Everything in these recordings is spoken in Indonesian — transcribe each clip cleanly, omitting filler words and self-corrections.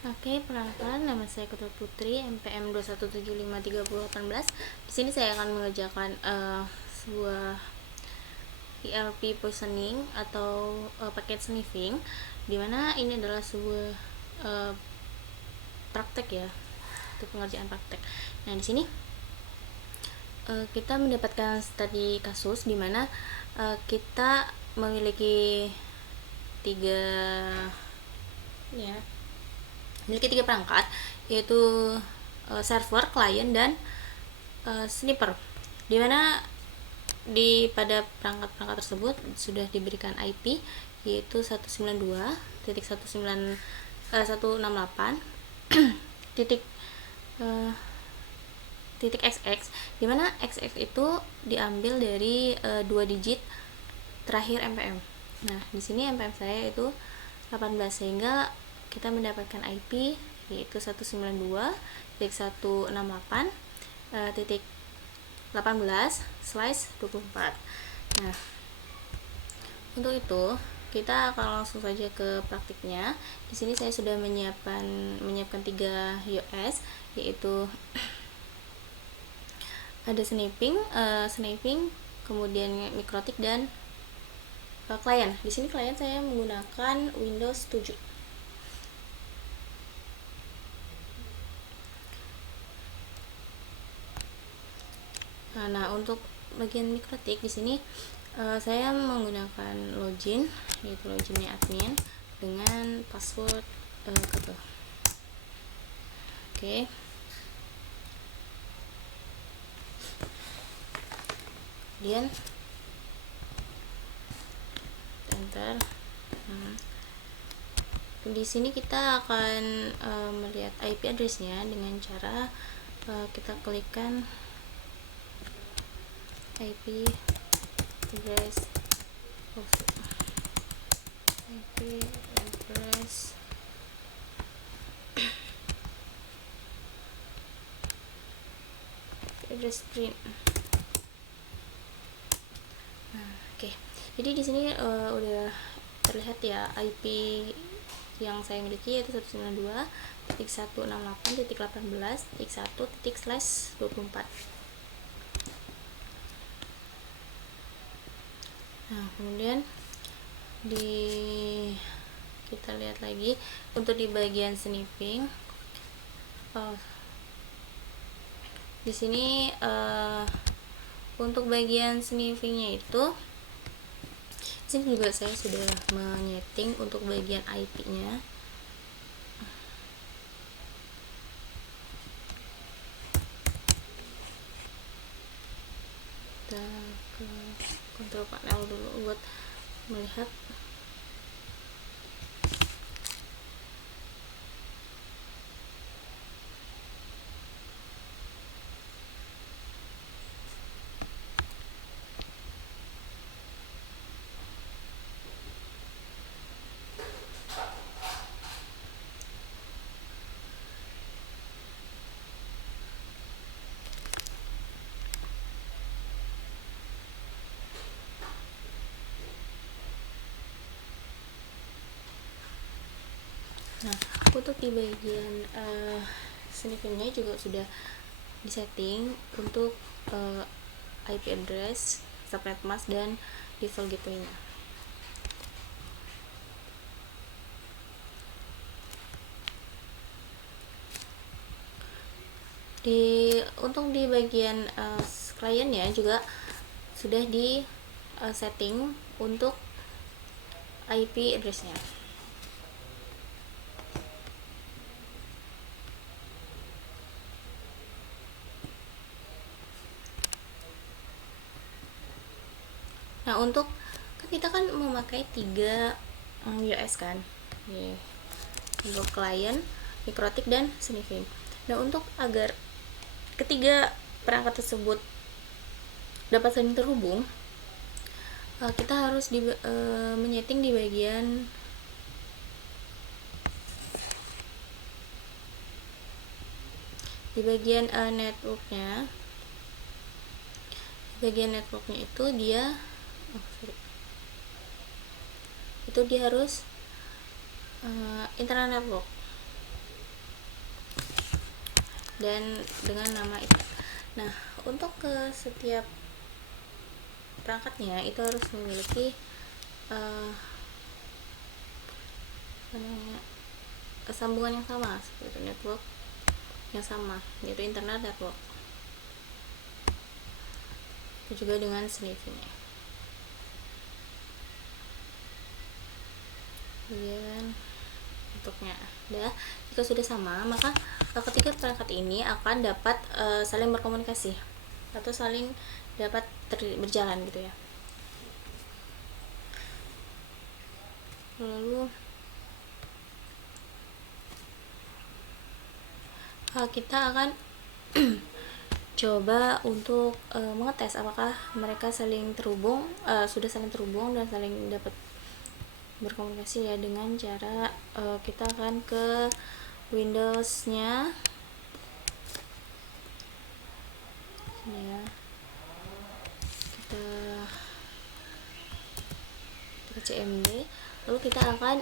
Oke, perkenalkan, nama saya Ketut Putri, NPM 2175318. Di sini saya akan mengerjakan sebuah ELP poisoning atau paket sniffing, dimana ini adalah sebuah praktek ya, untuk pengerjaan praktek. Nah, di sini kita mendapatkan studi kasus dimana kita memiliki tiga perangkat, yaitu server, klien, dan sniffer, dimana pada perangkat-perangkat tersebut sudah diberikan IP, yaitu 192.168 titik XX, dimana XX itu diambil dari 2 digit terakhir MPM. Nah, di sini MPM saya itu 18, sehingga kita mendapatkan IP yaitu 192.168.18/24. Nah, untuk itu kita akan langsung saja ke praktiknya. Di sini saya sudah menyiapkan 3 US, yaitu ada sniping, kemudian mikrotik, dan klien. Di sini klien saya menggunakan Windows 7. Nah, untuk bagian mikrotik di sini saya menggunakan login, yaitu loginnya admin dengan password Oke. Kemudian enter. Di sini kita akan melihat IP address-nya dengan cara kita klikkan IP address print. Oke. Jadi di sini udah terlihat ya IP yang saya miliki, yaitu 192.168.18.1/24. Nah, kemudian kita lihat lagi untuk di bagian sniffing. Di sini untuk bagian sniffingnya itu, sini juga saya sudah menyeting untuk bagian IP-nya. Kita ke kontrol panel dulu buat melihat. Nah, untuk di bagian sniffingnya juga sudah disetting untuk IP address, subnet mask, dan default gateway-nya. Untuk di bagian kliennya juga sudah di setting untuk IP address-nya. Nah, untuk kita kan memakai 3 US kan, untuk klien, mikrotik, dan sniffing. Nah, untuk agar ketiga perangkat tersebut dapat saling terhubung, kita harus menyeting di bagian networknya. Bagian networknya itu dia harus internal network. dan dengan nama itu. Nah, untuk ke setiap perangkatnya itu harus memiliki sambungan yang sama, seperti network yang sama, yaitu internal network. Itu juga dengan sniffingnya. Kemudian bentuknya jika sudah sama, maka ketiga perangkat ini akan dapat saling berkomunikasi atau saling dapat berjalan gitu ya. Lalu kita akan coba untuk mengetes apakah mereka saling terhubung, sudah saling terhubung dan saling dapat berkomunikasi ya, dengan cara kita akan ke Windows-nya sini ya, kita cmd, lalu kita akan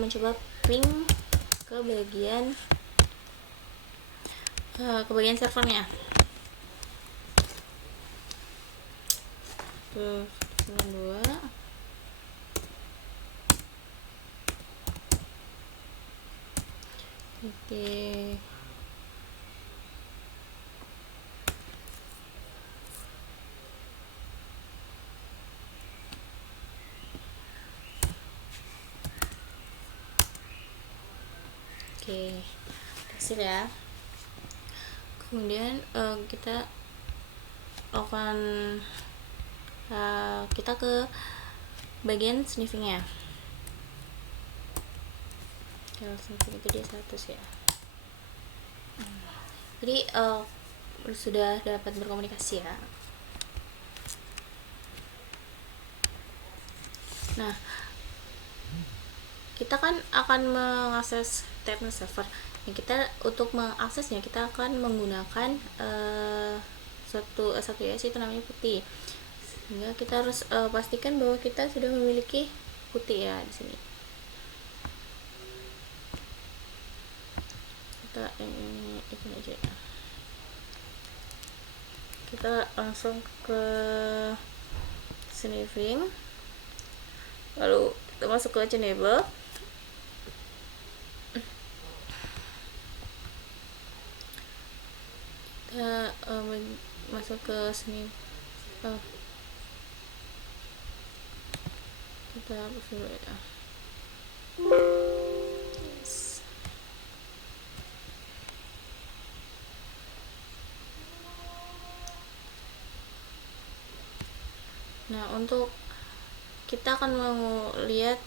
mencoba ping ke bagian servernya. Terus 92 titik hasil ya. Kemudian kita akan kita ke bagian sniffingnya. Kalau sniffing itu dia 100 ya. Jadi sudah dapat berkomunikasi ya. Nah, kita kan akan mengakses terminal server. Kita untuk mengaksesnya kita akan menggunakan satu YS itu namanya putih. Sehingga kita harus pastikan bahwa kita sudah memiliki putih ya di sini. Kita ini aja ya. Kita langsung ke sniffing, lalu kita masuk ke enable. Kita masuk ke sini, kita hapus dulu ya. Yes. Nah, untuk kita akan mau lihat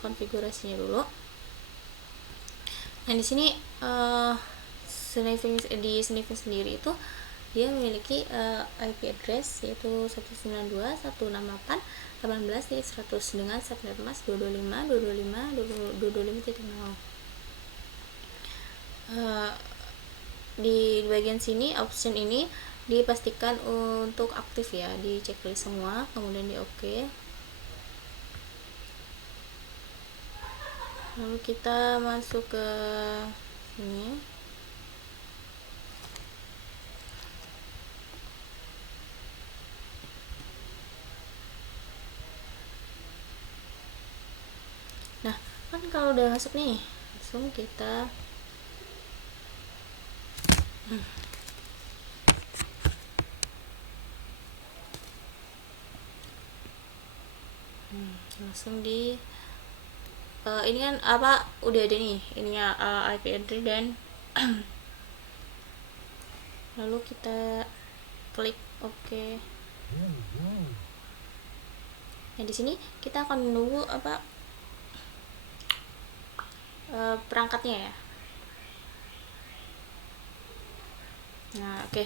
konfigurasinya dulu. Nah, di sini sniffing sendiri itu dia memiliki IP address yaitu 192.168.18.100 dengan subnet mask 225.225.225.0. Di bagian sini option ini dipastikan untuk aktif ya, di checklist semua, kemudian di OK. Lalu kita masuk ke sini. Nah, kan kalau udah masuk nih, langsung kita langsung di ini kan apa udah ada nih ininya IP entry dan lalu kita klik OK. Nah, di sini kita akan menunggu perangkatnya ya. Nah, oke.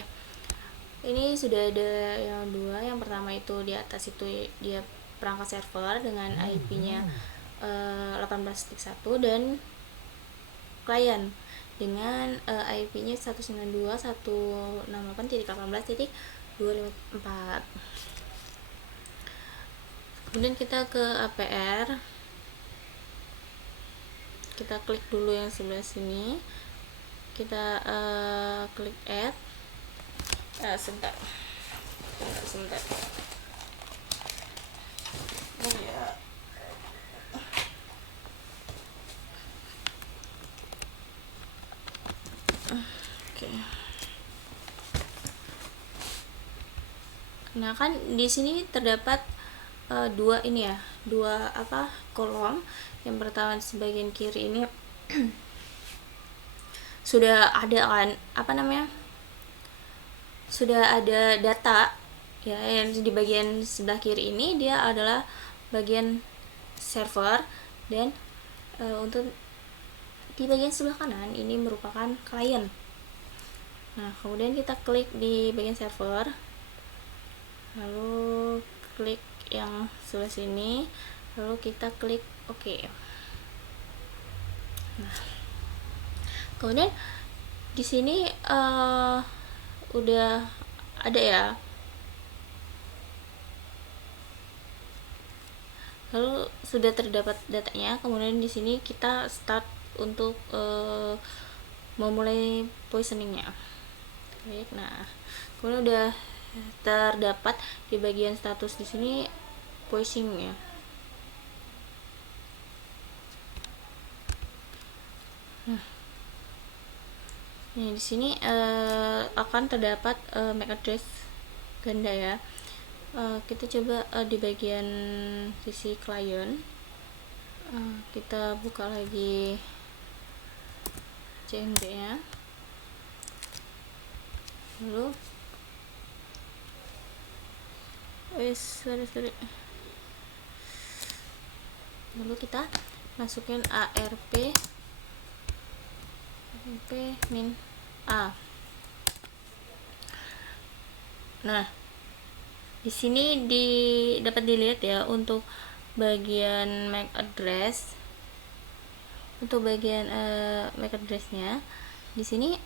Ini sudah ada yang dua. Yang pertama itu di atas itu dia perangkat server dengan IP-nya 18.1 dan klien dengan IP-nya 192.168.18.254. Kemudian kita ke APR, kita klik dulu yang sebelah sini, kita klik add. Sebentar. Oh ya. Oke. Nah, kan di sini terdapat dua kolom. Yang pertama sebagian kiri ini sudah ada sudah ada data ya. Yang di bagian sebelah kiri ini dia adalah bagian server, dan untuk di bagian sebelah kanan ini merupakan klien. Nah, kemudian kita klik di bagian server, lalu klik yang sebelah sini, lalu kita klik OK. Nah, kemudian di sini udah ada ya. Lalu sudah terdapat datanya. Kemudian di sini kita start untuk memulai poisoningnya. Baik, nah kemudian udah terdapat di bagian status di sini poisoning ya. Nah, di sini akan terdapat MAC address ganda ya. Kita coba di bagian sisi klien, kita buka lagi CMD nya, lalu lalu kita masukin ARP min A. Nah, di sini dapat dilihat ya untuk bagian MAC address. Untuk bagian MAC address-nya di sini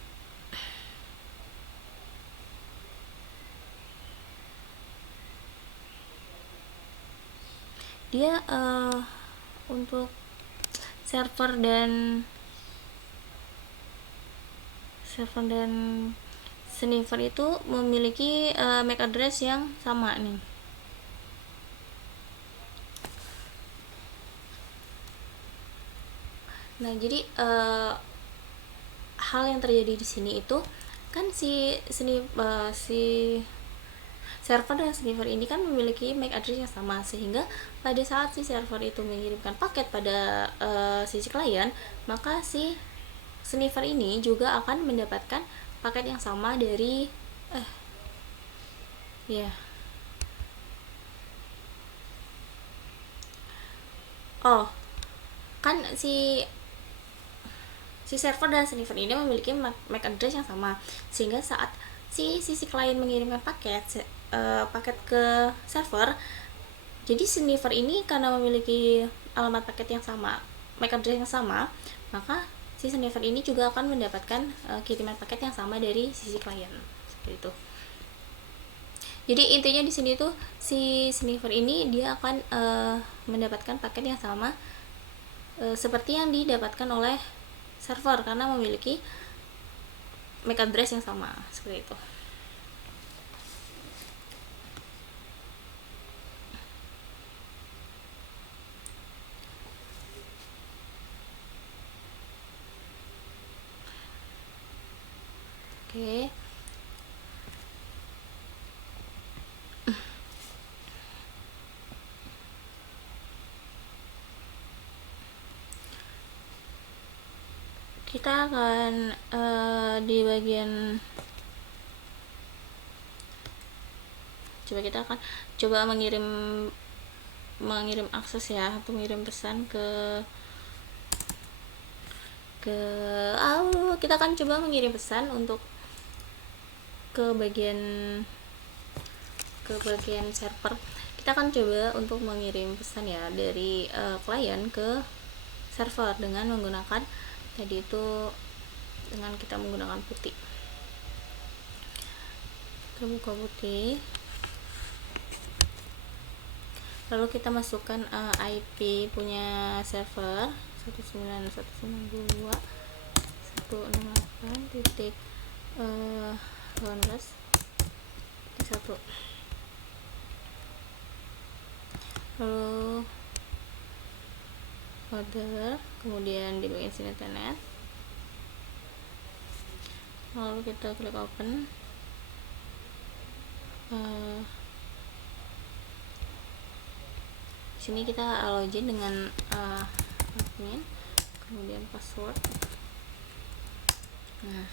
dia untuk server dan sniffer itu memiliki MAC address yang sama nih. Nah, jadi hal yang terjadi di sini itu kan si server dan sniffer ini kan memiliki MAC address yang sama, sehingga pada saat si server itu mengirimkan paket pada sisi klien, maka si sniffer ini juga akan mendapatkan paket yang sama dari kan si server dan sniffer ini memiliki MAC address yang sama, sehingga saat si sisi klien mengirimkan paket ke server, jadi sniffer ini karena memiliki alamat paket yang sama, MAC address yang sama, maka si sniffer ini juga akan mendapatkan kiriman paket yang sama dari sisi klien, seperti itu. Jadi intinya di sini tuh si sniffer ini dia akan mendapatkan paket yang sama seperti yang didapatkan oleh server karena memiliki MAC address yang sama, seperti itu. Oke. Kita akan di bagian kita akan coba mengirim akses ya, atau mengirim pesan kita akan coba mengirim pesan untuk ke bagian server. Kita akan coba untuk mengirim pesan ya dari klien ke server dengan menggunakan tadi itu, dengan kita menggunakan putih. Kita buka putih, lalu kita masukkan IP punya server 19192.168. titik 18.1, lalu order, kemudian di bagian sini tenet, lalu kita klik open. Sini kita login dengan admin, kemudian password. Nah,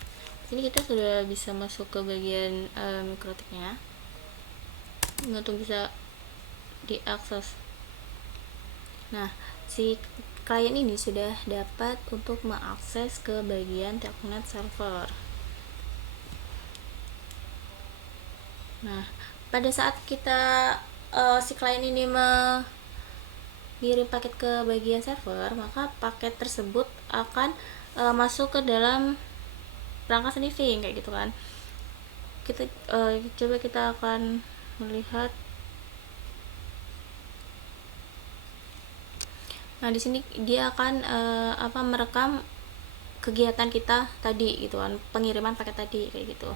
sini kita sudah bisa masuk ke bagian mikrotiknya untuk bisa diakses. Nah, si klien ini sudah dapat untuk mengakses ke bagian Telkomnet server. Nah, pada saat kita si klien ini mengirim paket ke bagian server, maka paket tersebut akan masuk ke dalam perangkat sniffing kayak gitu kan. Kita coba kita akan melihat. Nah, di sini dia akan merekam kegiatan kita tadi gitu kan, pengiriman paket tadi kayak gitu.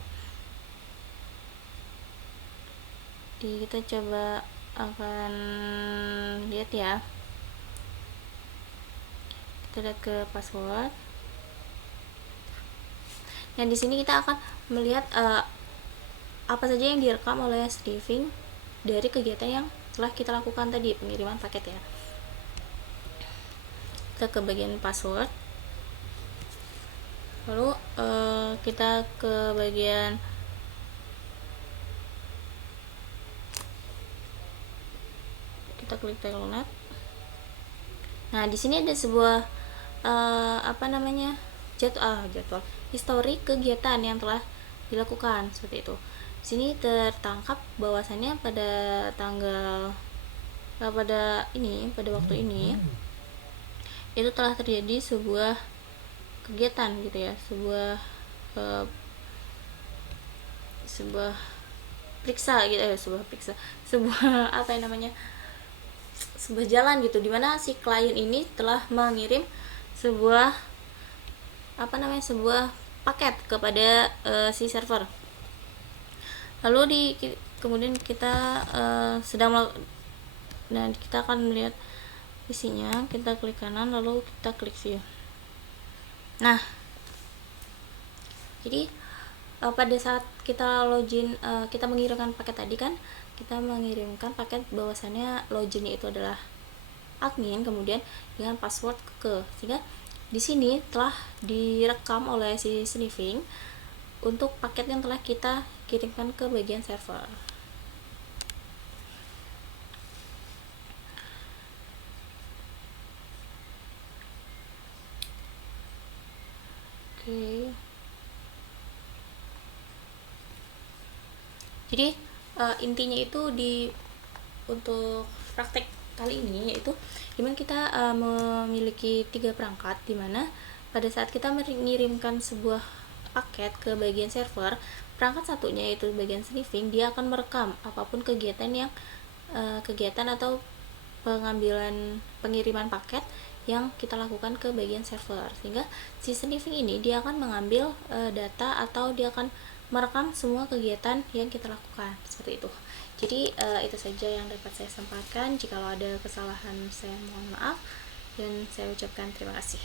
Jadi kita coba akan lihat ya. Kita lihat ke password. Nah, di sini kita akan melihat apa saja yang direkam oleh sniffing dari kegiatan yang telah kita lakukan tadi, pengiriman paket ya. Kita ke bagian password, lalu kita ke bagian kita klik Telkomnet. Nah, di sini ada sebuah jadwal histori kegiatan yang telah dilakukan seperti itu. Di sini tertangkap bahwasannya pada waktu ini itu telah terjadi sebuah kegiatan gitu ya, sebuah periksa gitu ya, sebuah jalan gitu, dimana si klien ini telah mengirim sebuah paket kepada si server. Lalu kemudian kita kita akan melihat isinya. Kita klik kanan, lalu kita klik view. Nah, jadi pada saat kita login, kita mengirimkan paket tadi kan, kita mengirimkan paket bahwasannya loginnya itu adalah admin, kemudian dengan password sehingga di sini telah direkam oleh si sniffing untuk paket yang telah kita kirimkan ke bagian server. Jadi intinya itu untuk praktek kali ini yaitu gimana kita memiliki 3 perangkat, dimana pada saat kita mengirimkan sebuah paket ke bagian server, perangkat satunya yaitu bagian sniffing, dia akan merekam apapun kegiatan atau pengiriman paket yang kita lakukan ke bagian server, sehingga si sniffing ini dia akan mengambil data atau dia akan merekam semua kegiatan yang kita lakukan seperti itu. Jadi itu saja yang dapat saya sampaikan. Jikalau ada kesalahan, saya mohon maaf dan saya ucapkan terima kasih.